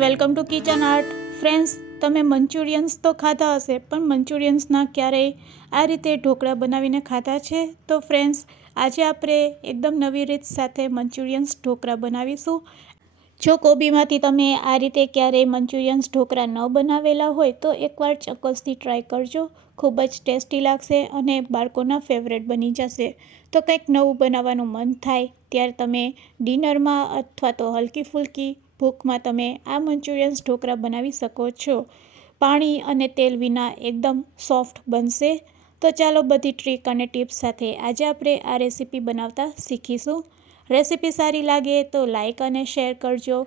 Welcome to kitchen art. Friends, તમે manchurians તો ખાધા હશે, પણ મંચુરિયન્સના ક્યારેય આ રીતે ઢોકળા બનાવીને ખાધા છે? તો ફ્રેન્ડ્સ, આજે આપણે એકદમ નવી રીત સાથે મંચુરિયન્સ ઢોકળા બનાવીશું. જો કોબીમાંથી તમે આ રીતે ક્યારેય મંચુરિયન્સ ઢોકળા ન બનાવેલા હોય, તો એકવાર ચોક્કસથી ટ્રાય કરજો. ખૂબ જ ટેસ્ટી લાગશે અને બાળકોના ફેવરેટ બની જશે. તો કંઈક નવું બનાવવાનું મન થાય, ત્યારે તમે ડિનરમાં અથવા તો હલકી ફૂલકી ભૂખમાં તમે આ મંચુરિયન્સ ઢોકળા બનાવી શકો છો. પાણી અને તેલ વિના એકદમ સોફ્ટ બનશે. તો ચાલો બધી ટ્રીક અને ટિપ્સ સાથે આજે આપણે આ રેસીપી બનાવતા શીખીશું. રેસીપી સારી લાગે તો લાઇક અને શેર કરજો.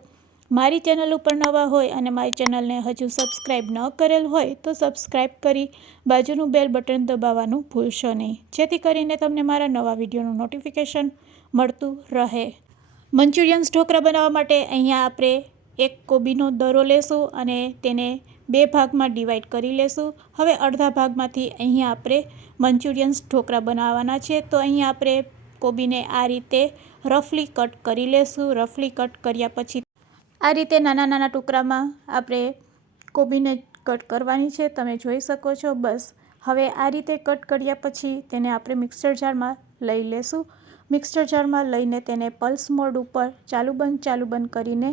મારી ચેનલ ઉપર નવા હોય અને મારી ચેનલને હજુ સબસ્ક્રાઈબ ન કરેલ હોય તો સબસ્ક્રાઈબ કરી બાજુનું બેલ બટન દબાવવાનું ભૂલશો નહીં. જેથી કરીને તમને મારા નવા વિડીયોનું નોટિફિકેશન મળતું રહે. મંચુરિયન્સ ઢોકળા બનાવવા માટે અહીંયા આપણે એક કોબીનો દરો લેશું અને તેને બે ભાગમાં ડિવાઈડ કરી લેશું. હવે અડધા ભાગમાંથી અહીંયા આપણે મંચુરિયન્સ ઢોકળા બનાવવાના છે. તો અહીંયા આપણે કોબીને આ રીતે રફલી કટ કરી લેશું. રફલી કટ કર્યા પછી આ રીતે નાના નાના ટુકડામાં આપણે કોબીને કટ કરવાની છે. તમે જોઈ શકો છો. બસ. હવે આ રીતે કટ કર્યા પછી તેને આપણે મિક્સર જારમાં લઈ લેશું. મિક્સર જારમાં લઈને તેને પલ્સ મોડ ઉપર ચાલુ બંધ ચાલુ બંધ કરીને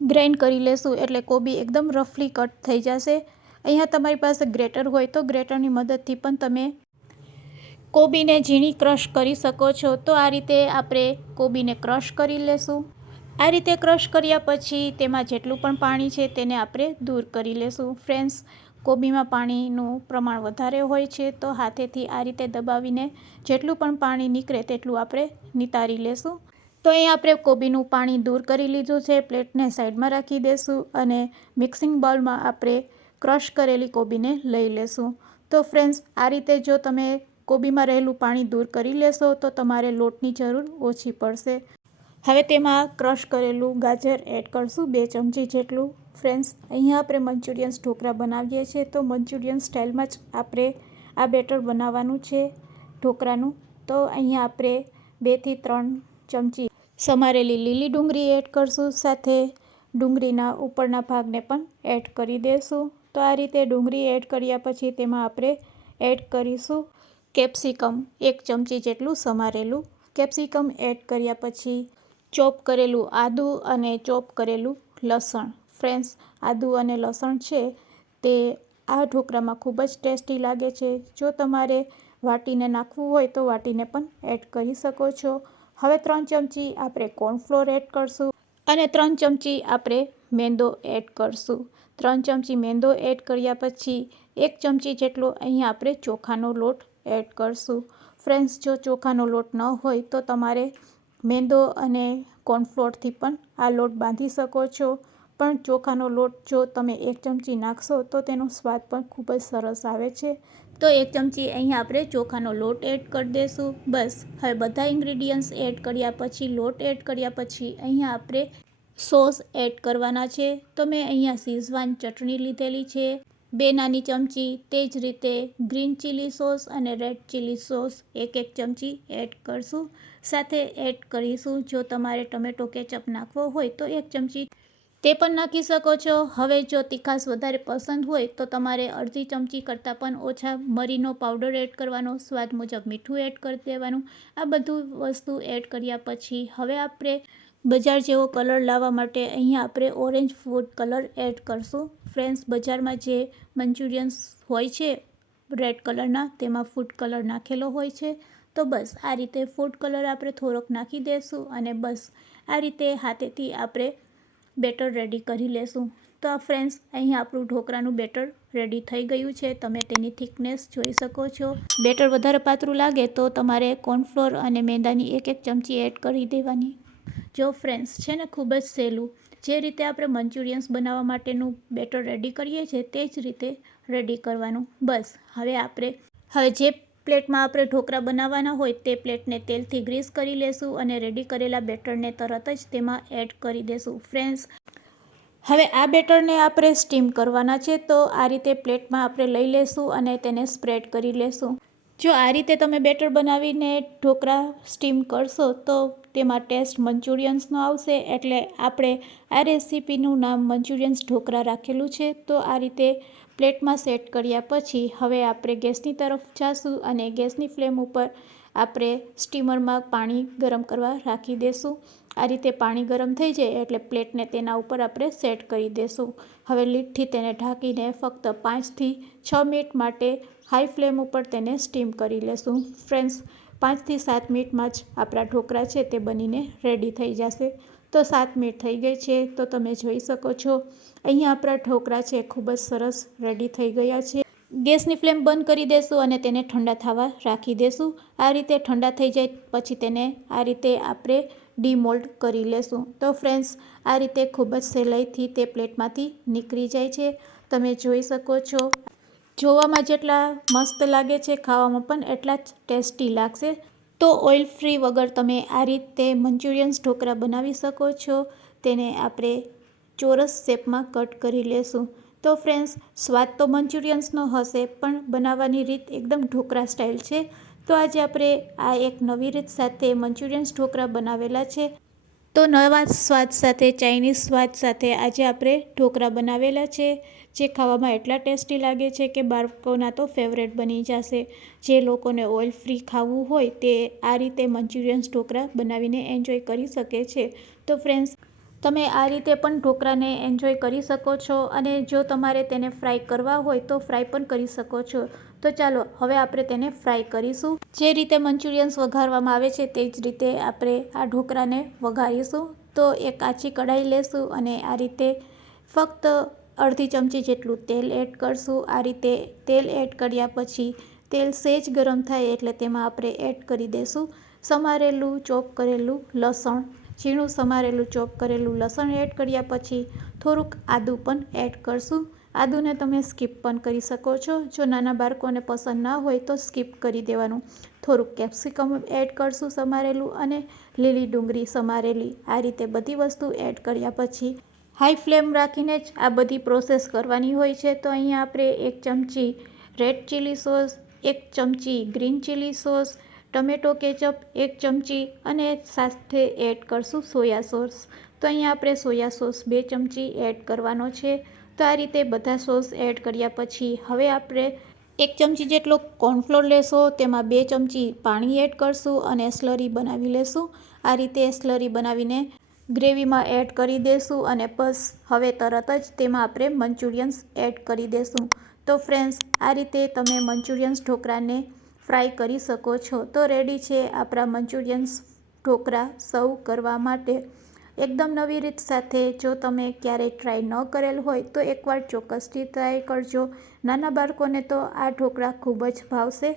ગ્રાઇન્ડ કરી લેશું. એટલે કોબી એકદમ રફલી કટ થઈ જશે. અહીંયા તમારી પાસે ગ્રેટર હોય તો ગ્રેટરની મદદથી પણ તમે કોબીને ઝીણી ક્રશ કરી શકો છો. તો આ રીતે આપણે કોબીને ક્રશ કરી લેશું. આ રીતે ક્રશ કર્યા પછી તેમાં જેટલું પણ પાણી છે તેને આપણે દૂર કરી લેશું. ફ્રેન્ડ્સ કોબીમાં પાણીનું પ્રમાણ વધારે હોય છે, તો હાથેથી આ રીતે દબાવીને જેટલું પણ પાણી નીકળે તેટલું આપણે નિતારી લેશું. તો અહીં આપણે કોબીનું પાણી દૂર કરી લીધું છે, પ્લેટને સાઈડમાં રાખી દેશું અને મિક્સિંગ બાઉલમાં આપણે ક્રશ કરેલી કોબીને લઈ લેશું. તો ફ્રેન્ડ્સ, આ રીતે જો તમે કોબીમાં રહેલું પાણી દૂર કરી લેશો, તો તમારે લોટની જરૂર ઓછી પડશે. હવે તેમાં ક્રશ કરેલું ગાજર એડ કરશું બે ચમચી જેટલું. ફ્રેન્ડ્સ, અહીંયા આપણે મંચુરિયન્સ ઢોકળા બનાવીએ છીએ, તો મંચુરિયન સ્ટાઇલમાં જ આપણે આ બેટર બનાવવાનું છે ઢોકળાનું. તો અહીંયા આપણે બેથી ત્રણ ચમચી સમારેલી લીલી ડુંગળી એડ કરશું, સાથે ડુંગળીના ઉપરના ભાગને પણ એડ કરી દઈશું તો આ રીતે ડુંગળી એડ કર્યા પછી તેમાં આપણે એડ કરીશું કેપ્સિકમ એક ચમચી જેટલું સમારેલું. કેપ્સિકમ એડ કર્યા પછી ચોપ કરેલું આદું અને ચોપ કરેલું લસણ. ફ્રેન્ડ્સ, આદું અને લસણ છે તે આ ઢોકળામાં ખૂબ જ ટેસ્ટી લાગે છે. જો તમારે વાટીને નાખવું હોય તો વાટીને પણ એડ કરી શકો છો. હવે ત્રણ ચમચી આપણે કોર્નફ્લોર એડ કરશું અને ત્રણ ચમચી આપણે મેંદો એડ કરશું. ત્રણ ચમચી મેંદો એડ કર્યા પછી એક ચમચી જેટલો અહીંયા આપણે ચોખાનો લોટ એડ કરશું. ફ્રેન્ડ્સ, જો ચોખાનો લોટ ન હોય તો તમારે મેંદો અને કોર્નફ્લોરથી પણ આ લોટ બાંધી શકો છો. પણ ચોખાનો લોટ જો તમે એક ચમચી નાખશો તો તેનો સ્વાદ પણ ખૂબ જ સરસ આવે છે. તો એક ચમચી અહીંયા આપણે ચોખાનો લોટ એડ કરી દઈશું બસ, હવે બધા ઇન્ગ્રીડિયન્ટ્સ એડ કર્યા પછી, લોટ એડ કર્યા પછી અહીંયા આપણે સોસ એડ કરવાના છે. તો મેં અહીંયા સીઝવાન ચટણી લીધેલી છે. બે નાની ચમચી તે જ રીતે ગ્રીન ચીલી સોસ અને રેડ ચીલી સોસ એક એક ચમચી એડ કરશું. સાથે એડ કરીશું જો તમારે ટમેટો કેચઅપ નાખવો હોય તો એક ચમચી તે પણ નાખી શકો છો. હવે જો તીખાશ વધારે પસંદ હોય તો તમારે અડધી ચમચી કરતાં પણ ઓછા મરીનો પાવડર એડ કરવાનો, સ્વાદ મુજબ મીઠું એડ કરી દેવાનું. આ બધું વસ્તુ એડ કર્યા પછી હવે આપણે બજાર જેવો કલર લાવવા માટે અહીંયા આપણે ઓરેન્જ ફૂડ કલર એડ કરશું. ફ્રેન્ડ્સ, બજારમાં જે મંચુરિયન્સ હોય છે, રેડ કલરના, તેમાં ફૂડ કલર નાખેલો હોય છે. તો બસ, આ રીતે ફૂડ કલર આપણે થોડોક નાખી દઈશું અને બસ, આ રીતે હાથેથી આપણે બેટર રેડી કરી લેશું. તો આ ફ્રેન્ડ્સ, અહીં આપણું ઢોકળાનું બેટર રેડી થઈ ગયું છે. તમે તેની થિકનેસ જોઈ શકો છો. બેટર વધારે પાતળું લાગે તો તમારે કોર્નફ્લોર અને મેંદાની એક એક ચમચી એડ કરી દેવાની. જો ફ્રેન્ડ્સ, છે ને ખૂબ જ સહેલું. જે રીતે આપણે મંચુરિયન્સ બનાવવા માટેનું બેટર રેડી કરીએ છીએ, તે જ રીતે રેડી કરવાનું. બસ, હવે આપણે, હવે જે પ્લેટમાં આપણે ઢોકળા બનાવવાના હોય તે પ્લેટને તેલથી ગ્રીસ કરી લેશું અને રેડી કરેલા બેટરને તરત જ તેમાં એડ કરી દેશું. ફ્રેન્ડ્સ, હવે આ બેટરને આપણે સ્ટીમ કરવાના છે તો આ રીતે પ્લેટમાં આપણે લઈ લેશું અને તેને સ્પ્રેડ કરી લેશું. જો આ રીતે તમે બેટર બનાવીને ઢોકળા સ્ટીમ કરશો, તો તેમાં ટેસ્ટ મંચુરિયન્સનો આવશે. એટલે આપણે આ રેસીપીનું નામ મંચુરિયન્સ ઢોકળા રાખેલું છે. તો આ રીતે પ્લેટમાં સેટ કર્યા પછી હવે આપણે ગેસની તરફ જાશું અને ગેસની ફ્લેમ ઉપર આપણે સ્ટીમરમાં પાણી ગરમ કરવા રાખી દેશું. આ રીતે પાણી ગરમ થઈ જાય એટલે પ્લેટને તેના ઉપર આપણે સેટ કરી દેશું. હવે લીટથી તેને ઢાંકીને ફક્ત પાંચથી છ મિનિટ માટે હાઈ ફ્લેમ ઉપર તેને સ્ટીમ કરી લેશું. ફ્રેન્ડ્સ, પાંચથી સાત મિનિટમાં જ આપણા ઢોકળા છે તે બનીને રેડી થઈ જશે. તો સાત મિનિટ થઈ ગઈ છે, તો તમે જોઈ શકો છો, અહીંયા આપણા ઢોકળા છે ખૂબ જ સરસ રેડી થઈ ગયા છે. ગેસની ફ્લેમ બંધ કરી દેશું અને તેને ઠંડા થવા રાખી દેશું. આ રીતે ઠંડા થઈ જાય પછી તેને આ રીતે આપણે ડીમોલ્ડ કરી લેશું. તો ફ્રેન્ડ્સ, આ રીતે ખૂબ જ સહેલાઈથી તે પ્લેટમાંથી નીકળી જાય છે. તમે જોઈ શકો છો. જોવામાં જેટલા મસ્ત લાગે છે, ખાવામાં પણ એટલા જ ટેસ્ટી લાગશે. તો ઓઇલ ફ્રી વગર તમે આ રીતે મંચુરિયન્સ ઢોકળા બનાવી શકો છો. તેને આપણે ચોરસ શેપમાં કટ કરી લેશું. તો ફ્રેન્ડ્સ, સ્વાદ તો મંચુરિયન્સનો હશે, પણ બનાવવાની રીત એકદમ ઢોકળા સ્ટાઇલ છે. તો આજે આપણે આ એક નવી રીત સાથે મંચુરિયન્સ ઢોકળા બનાવેલા છે. તો નવા સ્વાદ સાથે, ચાઇનીઝ સ્વાદ સાથે આજે આપણે ઢોકળા બનાવેલા છે, જે ખાવામાં એટલા ટેસ્ટી લાગે છે કે બાળકોના તો ફેવરેટ બની જશે. જે લોકોને ઓઇલ ફ્રી ખાવું હોય તે આ રીતે મંચુરિયન્સ ઢોકળા બનાવીને એન્જોય કરી શકે છે. તો ફ્રેન્ડ્સ, તમે આ રીતે પણ ઢોકળાને એન્જોય કરી શકો છો અને જો તમારે તેને ફ્રાય કરવા હોય તો ફ્રાય પણ કરી શકો છો. તો ચાલો હવે આપણે તેને ફ્રાય કરીશું. જે રીતે મંચુરિયન્સ વઘારવામાં આવે છે તે જ રીતે આપણે આ ઢોકળાને વઘારીશું. તો એક કાચી કઢાઈ લેશું અને આ રીતે ફક્ત અડધી ચમચી જેટલું તેલ એડ કરશું. આ રીતે તેલ એડ કર્યા પછી તેલ સેજ ગરમ થાય એટલે તેમાં આપણે એડ કરી દઈશું સમારેલું ચોપ કરેલું લસણ. ઝીણું સમારેલું ચોપ કરેલું લસણ એડ કર્યા પછી થોડુંક આદું પણ એડ કરશું. આદુને તમે સ્કીપ પણ કરી શકો છો. જો નાના બાળકોને પસંદ ના હોય તો સ્કીપ કરી દેવાનું. થોડુંક કેપ્સિકમ એડ કરશું સમારેલું અને લીલી ડુંગળી સમારેલી. આ રીતે બધી વસ્તુ એડ કર્યા પછી હાઈ ફ્લેમ રાખીને જ આ બધી પ્રોસેસ કરવાની હોય છે. તો અહીંયા આપણે એક ચમચી રેડ ચીલી સોસ, એક ચમચી green chilli sauce, tomato ketchup, એક ચમચી અને સાથે એડ કરશું સોયા સોસ. તો અહીંયા આપણે સોયા સોસ બે ચમચી એડ કરવાનો છે. તો આ રીતે બધા સોસ એડ કર્યા પછી હવે આપણે એક ચમચી જેટલો કોર્નફ્લોર લેશો, તેમાં બે ચમચી પાણી એડ કરશું અને સ્લરી બનાવી લેશું. આ રીતે સ્લરી બનાવીને ગ્રેવીમાં એડ કરી દેશું અને બસ હવે તરત જ તેમાં આપણે મંચુરિયન્સ એડ કરી દેશું. તો ફ્રેન્ડ્સ, આ રીતે તમે મંચુરિયન્સ ઢોકળાને ફ્રાય કરી શકો છો. તો રેડી છે આપણા મંચુરિયન્સ ઢોકળા સર્વ કરવા માટે. એકદમ નવી રીત સાથે જો તમે ક્યારેય ટ્રાય ન કરેલ હોય તો એકવાર ચોક્કસથી ટ્રાય કરજો. નાના બાળકોને તો આ ઢોકળા ખૂબ જ ભાવશે.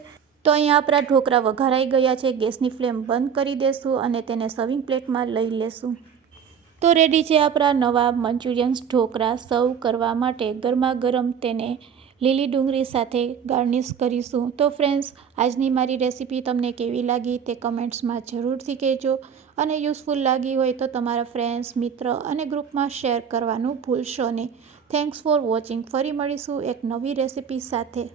તો અહીંયા આપણા ઢોકળા વઘારાઈ ગયા છે. ગેસની ફ્લેમ બંધ કરી દેશું અને તેને સર્વિંગ પ્લેટમાં લઈ લેશું. તો રેડી છે આપણા નવા મંચુરિયન્સ ઢોકળા. સર્વ કરવા માટે ગરમા ગરમ તેને લીલી ડુંગળી સાથે ગાર્નિશ કરીશું. તો ફ્રેન્ડ્સ આજની મારી રેસીપી તમને કેવી લાગી તે કમેન્ટ્સમાં જરૂરથી કહેજો. અને યુઝફુલ લાગી હોય તો તમારા ફ્રેન્ડ્સ, મિત્ર અને ગ્રુપમાં શેર કરવાનું ભૂલશો નહીં. Thanks for watching. ફરી મળીશું એક નવી રેસીપી સાથે.